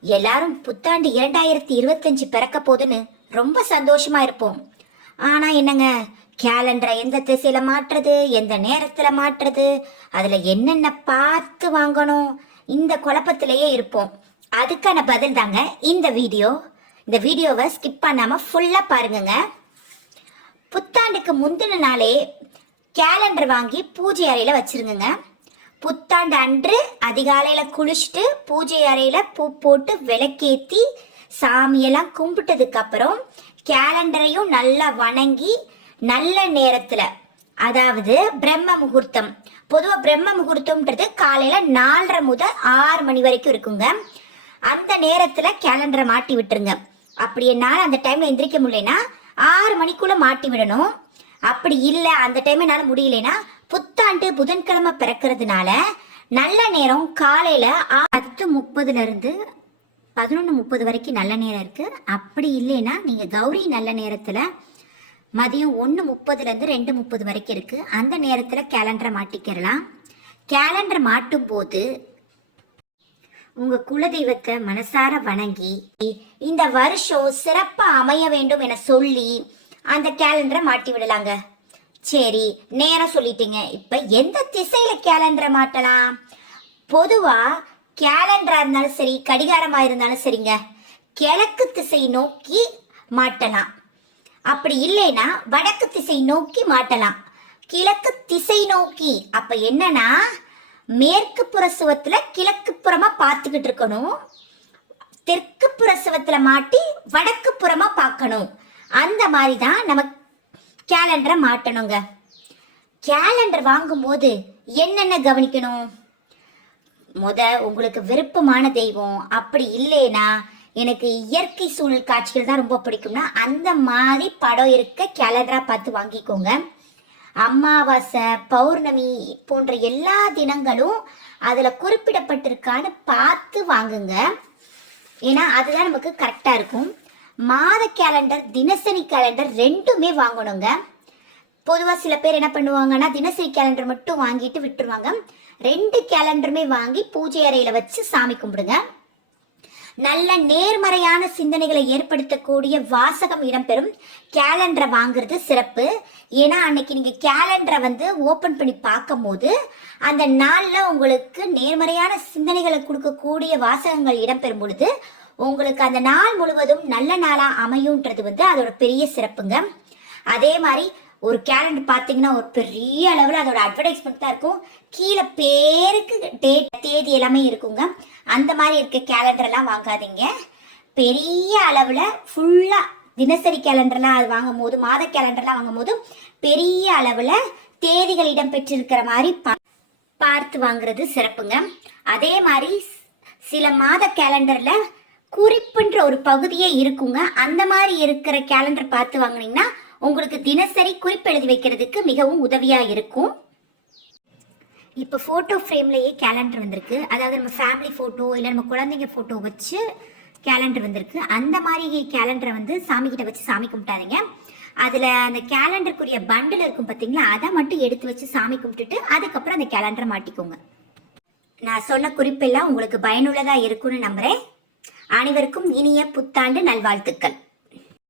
எல்லாரும் புத்தாண்டு இரண்டாயிரத்தி இருபத்தஞ்சு பிறக்க போதுன்னு ரொம்ப சந்தோஷமா இருப்போம். ஆனா என்னங்க கேலண்டரை எந்த திசையில மாற்றுறது எந்த நேரத்துல மாற்றுறது அதுல என்னென்ன பார்த்து வாங்கணும் இந்த குழப்பத்திலேயே இருப்போம். அதுக்கான பதில் தாங்க இந்த வீடியோ. இந்த வீடியோவை ஸ்கிப் பண்ணாம ஃபுல்லா பாருங்கங்க. புத்தாண்டுக்கு முந்தின நாளே கேலண்டர் வாங்கி பூஜை அறையில வச்சிருங்கங்க. புத்தாண்டு அன்று அதிகாலையில குளிச்சுட்டு பூஜை அறையில பூ போட்டு விளக்கேத்தி சாமியெல்லாம் கும்பிட்டதுக்கு அப்புறம் கேலண்டரையும் நல்லா வணங்கி நல்ல நேரத்துல அதாவது பிரம்ம முகூர்த்தம். பொதுவா பிரம்ம முகூர்த்தம்ன்றது காலையில நாலரை முதல் ஆறு மணி வரைக்கும் இருக்குங்க. அந்த நேரத்துல கேலண்டரை மாட்டி விட்டுருங்க. அப்படி என்னால் அந்த டைம்ல எந்திரிக்க முடியலன்னா ஆறு மணிக்குள்ள மாட்டி விடணும். அப்படி இல்லை அந்த டைம் என்னால் முடியலனா புத்தாண்டு புதன்கிழமை பிறக்கிறதுனால நல்ல நேரம் காலையில் பத்து முப்பதுலேருந்து பதினொன்று முப்பது வரைக்கும் நல்ல நேரம் இருக்குது அப்படி இல்லைன்னா நீங்கள் கௌரி நல்ல நேரத்தில் மதியம் ஒன்று முப்பதுலேருந்து ரெண்டு முப்பது வரைக்கும் இருக்குது அந்த நேரத்தில் கேலண்டரை மாட்டிக்கிறலாம் கேலண்டர் மாட்டும் போது உங்கள் குலதெய்வத்தை மனசார வணங்கி இந்த வருஷம் சிறப்பாக அமைய வேண்டும் என சொல்லி அந்த கேலண்டரை மாட்டி விடலாங்க. சரி நேரம் சொல்லிட்டீங்க. இப்ப எந்த திசையில கேலண்டரை மாட்டலாம்? பொதுவா கேலண்டரா இருந்தாலும் சரி கடிகாரமா இருந்தாலும் சரிங்க. கிழக்கு திசை நோக்கி மாட்டலாம். அப்படி இல்லைன்னா வடக்கு திசை நோக்கி மாட்டலாம். கிழக்கு திசை நோக்கி அப்ப என்னன்னா மேற்கு புறசுவத்துல கிழக்கு புறமா பார்த்துக்கிட்டு இருக்கணும். தெற்கு புறசுவத்துல மாட்டி வடக்கு புறமா பார்க்கணும். அந்த மாதிரி தான் நம்ம கேலண்டரை மாட்டணுங்க. கேலண்டர் வாங்கும்போது என்னென்ன கவனிக்கணும்? முத உங்களுக்கு விருப்பமான தெய்வம் அப்படி இல்லைனா எனக்கு இயற்கை சூழல் காட்சிகள் தான் ரொம்ப பிடிக்கும்னா அந்த மாதிரி படம் இருக்க கேலண்டரா பார்த்து வாங்கிக்கோங்க. அமாவாசை பௌர்ணமி போன்ற எல்லா தினங்களும் அதில் குறிப்பிடப்பட்டிருக்கான்னு பார்த்து வாங்குங்க. ஏன்னா அதுதான் நமக்கு கரெக்டாக இருக்கும். மாத கேலண்டர் தினசரி கேலண்டர் ரெண்டுமே வாங்கணுங்க. பொதுவாக சில பேர் என்ன பண்ணுவாங்கன்னா தினசரி கேலண்டர் மட்டும் வாங்கிட்டு விட்டுருவாங்க. ரெண்டு கேலண்டருமே வாங்கி பூஜை அறையில் வச்சு சாமி கும்பிடுங்க. நல்ல நேர்மறையான சிந்தனைகளை ஏற்படுத்தக்கூடிய வாசகம் இடம்பெறும். கேலண்டரை வாங்குறது சிறப்பு. ஏன்னா அன்னைக்கு நீங்கள் கேலண்டரை வந்து ஓப்பன் பண்ணி பார்க்கும்போது அந்த நாளில் உங்களுக்கு நேர்மறையான சிந்தனைகளை கொடுக்கக்கூடிய வாசகங்கள் இடம்பெறும் பொழுது உங்களுக்கு அந்த நாள் முழுவதும் நல்ல நாளாக அமையும்ன்றது வந்து அதோட பெரிய சிறப்புங்க. அதே மாதிரி ஒரு கேலண்டர் பார்த்தீங்கன்னா ஒரு பெரிய அளவில் அதோட அட்வர்டைஸ்மெண்ட் தான் இருக்கும். கீழே பேருக்கு டேட் தேதி எல்லாமே இருக்குங்க. அந்த மாதிரி இருக்க கேலண்டரெல்லாம் வாங்காதீங்க. பெரிய அளவில் ஃபுல்லாக தினசரி கேலண்டர்லாம் அது வாங்கும் போது மாத கேலண்டர்லாம் வாங்கும் போது பெரிய அளவில் தேதிகள் இடம்பெற்றிருக்கிற மாதிரி பா- பார்த்து வாங்குறது சிறப்புங்க. அதே மாதிரி சில மாத கேலண்டரில் குறிப்புன்ற ஒரு பகுதியே இருக்குங்க. அந்த மாதிரி இருக்கிற கேலண்டர் பார்த்து வாங்குனீங்கன்னா உங்களுக்கு தினசரி குறிப்பு எழுதி வைக்கிறதுக்கு மிகவும் உதவியா இருக்கும். இப்போ ஃபோட்டோ ஃப்ரேம்லேயே கேலண்டர் வந்திருக்கு. அதாவது நம்ம ஃபேமிலி ஃபோட்டோ இல்லை நம்ம குழந்தைங்க ஃபோட்டோ வச்சு கேலண்டர் வந்திருக்கு. அந்த மாதிரி கேலண்டரை வந்து சாமி கிட்ட வச்சு சாமி கும்பிட்டாதீங்க. அதில் அந்த கேலண்டருக்குரிய பண்டில் இருக்கும் பார்த்தீங்களா அதை மட்டும் எடுத்து வச்சு சாமி கும்பிட்டுட்டு அதுக்கப்புறம் அந்த கேலண்டரை மாட்டிக்கோங்க. நான் சொன்ன குறிப்பெல்லாம் உங்களுக்கு பயனுள்ளதாக இருக்கும்னு நம்புகிறேன் அனைவருக்கும் இனிய புத்தாண்டு நல்வாழ்த்துக்கள்.